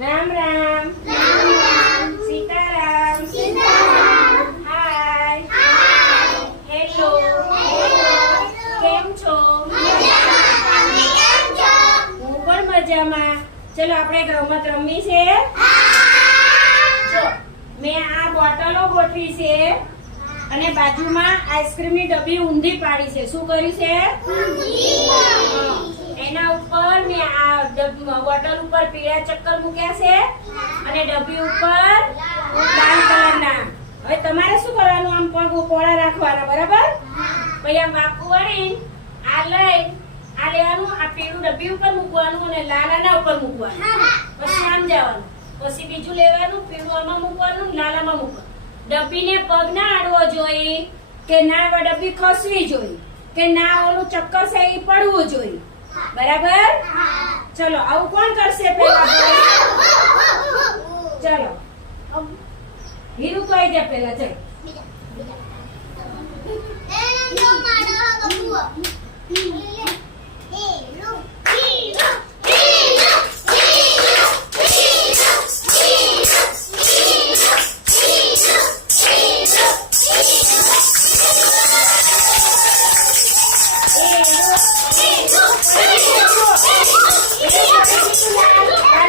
રામ રામ. સીતારામ. હાય. Hello. કેમ છો? હું પણ મજામાં. ચલો આપણે એક રમત રમવી છે. જો મેં આ બોટલો ગોઠવી છે અને બાજુમાં આઈસ્ક્રીમની ડબ્બી ઊંધી પાડી છે. શું કર્યું છે? એના ઉપર મેં આ બોટલ ઉપર પીળા ચક્કર મૂક્યા છે અને ડબ્બી ઉપર લાલ કલરના. હવે તમારે શું કરવાનું? આમ પગ પોળા રાખવાના, બરાબર? પછી આમ બાપુ વળી આ લઈ આ લેવાનું, આ પીળું ડબ્બી ઉપર મૂકવાનું અને લાલ આના ઉપર મૂકવાનું. પછી આમ જવાનું, પછી બીજું લેવાનું, પીળું આમાં મૂકવાનું, લાલ આમાં મૂકવાનું. ડબ્બીને પગ ના આડવો જોઈએ કે ના ડબ્બી ખસવી જોઈએ કે ના ઓલું ચક્કર છે એ પડવું જોઈએ, બરાબર? ચલો આવું કોણ કરશે પેલા? ચલો હીરુ તો આવી જા પેલા. ચલો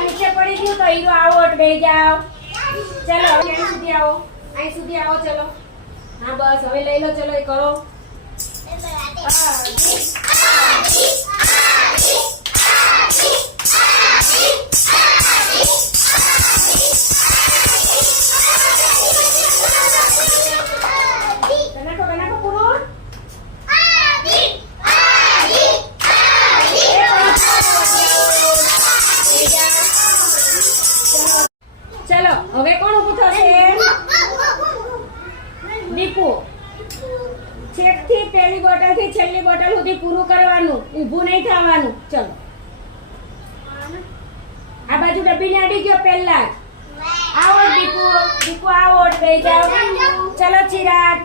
નીચે પડી ગયું તો હીરો આવો બે જાઓ. ચલો અહીં સુધી આવો, અહીં સુધી આવો. ચલો હા બસ હવે લઈ લો. ચલો એ કરો. બનાકો પૂરું. ચલો હવે કોણ ઊભું થશે? દીપુ. છેક થી પહેલી બોટલ થી છેલ્લી બોટલ સુધી પૂરું કરવાનું, ઊભું નહીં થવાનું. ચલો આ બાજુ ડબ્બી ને અડી ગયો પહેલા જ. આવો દીપુ. દીપુ આવો બે જાઓ. ચલો ચિરાગ.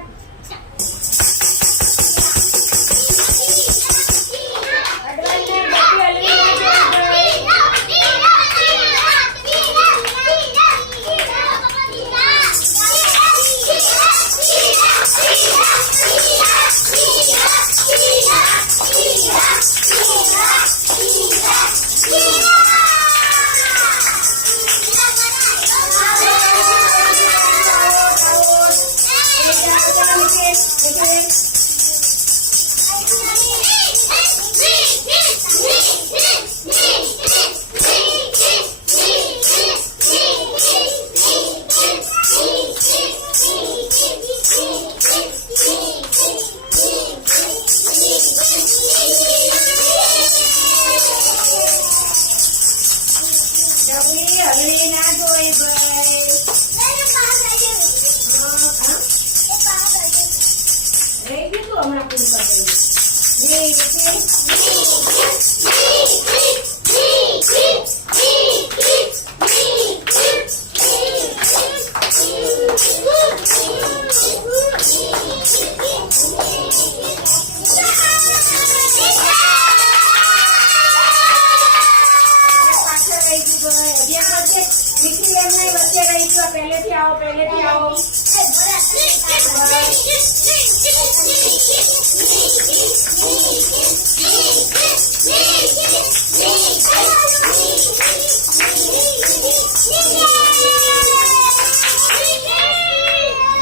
પહેલેથી આવો, પહેલેથી આવો.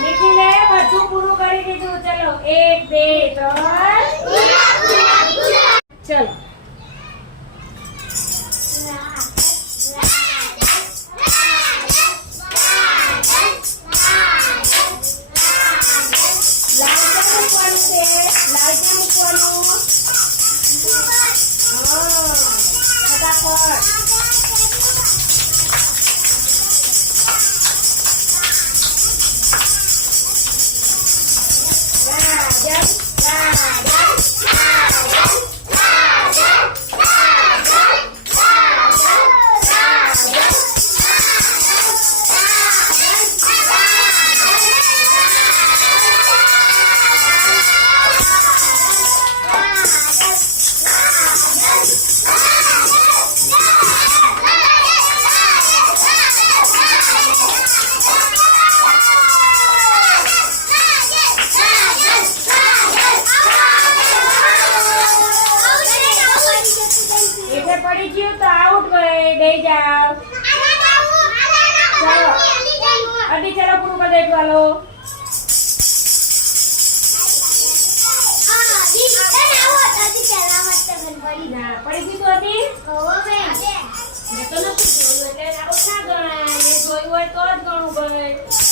નિખિલે બધું પૂરું કરી દીધું. ચલો 1 2 3 ચલો. પડી ગયું તો આઉટ ભાઈ બેહી જાઓ અડી ચલો પૂરું કરી દેજો હાલો ના પડી ગયું તો હતી મેં તો નથી જોયું એટલે આઉટ ના ગણાય એ જોયું હોય તો જ ગણવું ભાઈ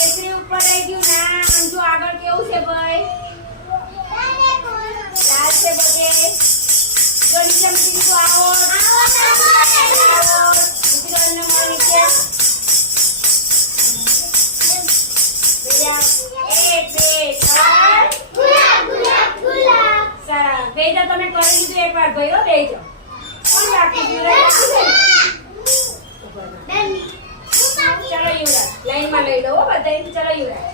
કેસરી ઉપર રહી ગયું ના અંજુ આગળ કેવું છે ભાઈ લાલ છે બધે જો નીચે મૂકી દીધું આવો મૂકી દો એમને મારો નીચે એક બે ત્રણ સારા બેહી જાઓ તમે કરી દીધું એકવાર ભાઈ હો બેહી જાઓ કોણ બાકી રહ્યું ચલો યુવરાજ લાઈનમાં લઈ લો બધાય ચલો યુવરાજ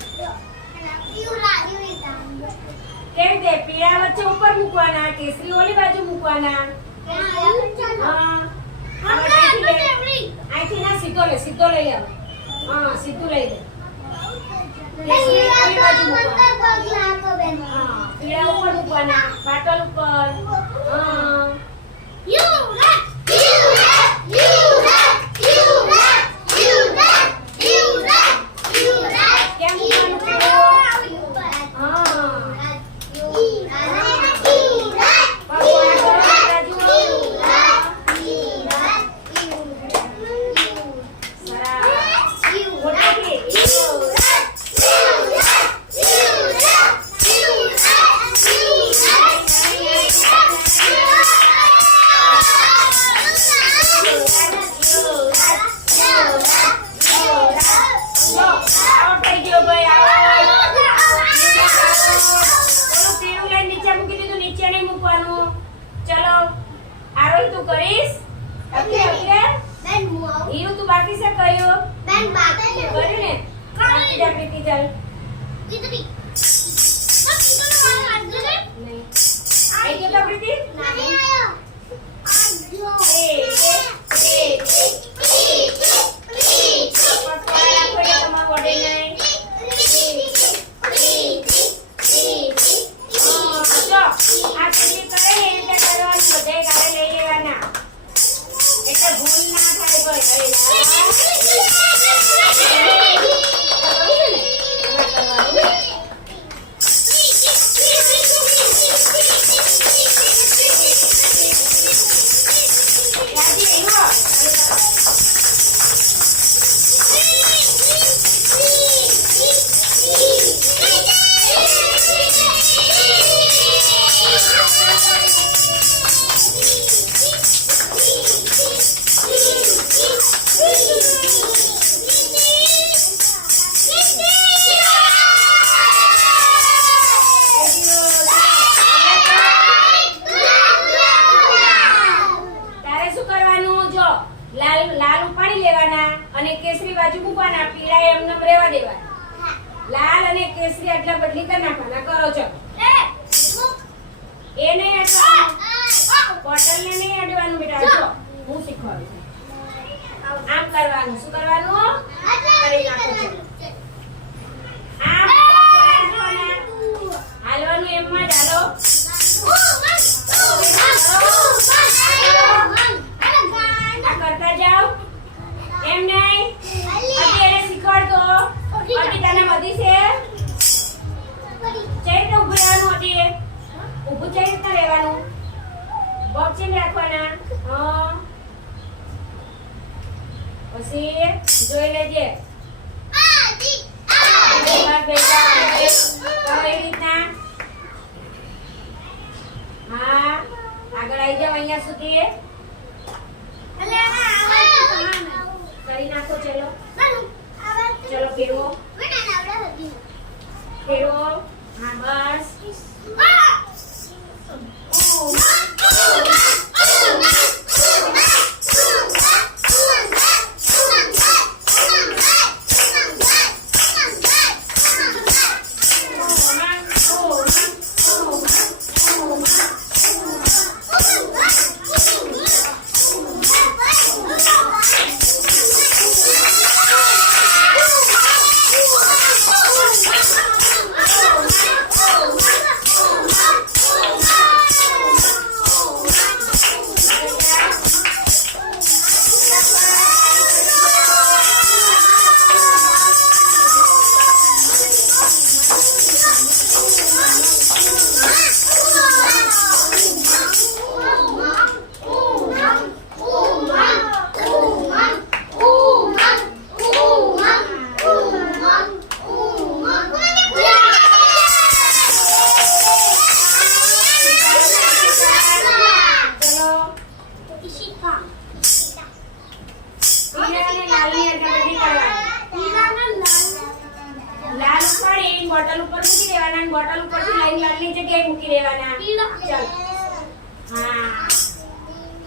કેમ તે પીળા વચ્ચે ઉપર મૂકવાના કેસરી ઓલી બાજુ મૂકવાના હા અહીંથી ના સીધો લઈ આવો હા સીધું લઈ લે કેસરી ઓલી બાજુ મૂકવાના હા પીળા ઉપર મૂકવાના પાટલ ઉપર હા યુવરાજ ચલો આરોહી તું કરીશ ઓકે ઓકે બેન હીરુ તું બાકી છે કર્યું બેન બાકી કર્યું ને બાકી જા પ્રીતિ ચાલ જીતવી બાકી તો મારા હાથ દે નહીં આઈ ગયો તો પ્રીતિ નહીં આયો આજો લાલ ઉપાડી લેવાના અને કેસરી બાજુ મૂકવાના પીળા એમને રહેવા દેવાના લાલ અને કેસરી આટલા બદલી કરી નાખવાના કરો છો એ નહીં અડવાનું બોટલને નહીં અડવાનું બેટા જો હું શીખવાડું આમ કરવાનું શું કરવાનું કરી નાખો છો આમ હાલવાનું એમમાં જ હાલો કરતા જાઓ એમ નહીં અત્યારે શીખવાડ દો અર્પિતાના બધી છે ચઈ રીતે ઊભું રહેવાનું હતી ઊભું ચઈ રીતના રહેવાનું બોક્સિંગ રાખવાના હા પછી જોઈ લેજે રીતના હા આગળ આવી જાવ અહીંયા સુધી કરી નાખો ચલો ચલો ફેરવો ફેરવો હા બસ બોટલ ઉપરથી લઈને લાલની જગ્યાએ મૂકી દેવાના. ચાલ. હા.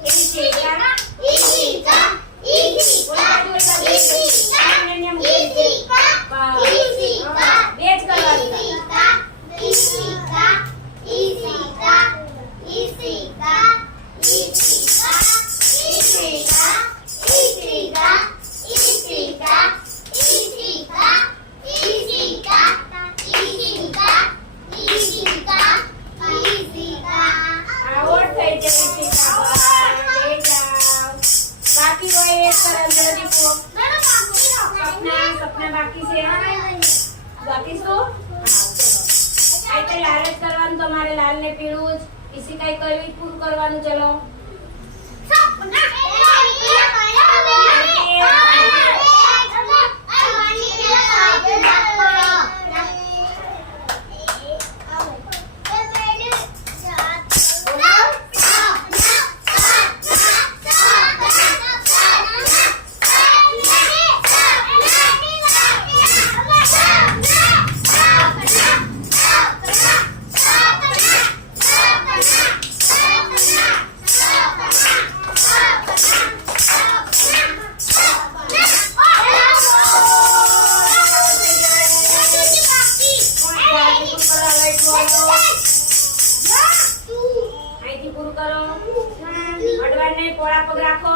ઈશિકા. બોલ બાજુ બોલ બાજુ. અહીંયા મૂકી દે. બસ. બે જ કરવાનું. આવડ થઈ જાય છે કાકા. લઈ જાઓ. બાકી હોય એક કરાવ જલ્દી પો. સપના બાકી છે. બાકી શું? હા ચલો. લાલ જ કરવાનું તમારે, લાલ ને પીળું જ. इसी કઈ કરવી પૂરું કરવાનું. ચલો. અહીંથી પૂરું કરો. અડવાન નહીં, પોળા પગ રાખો.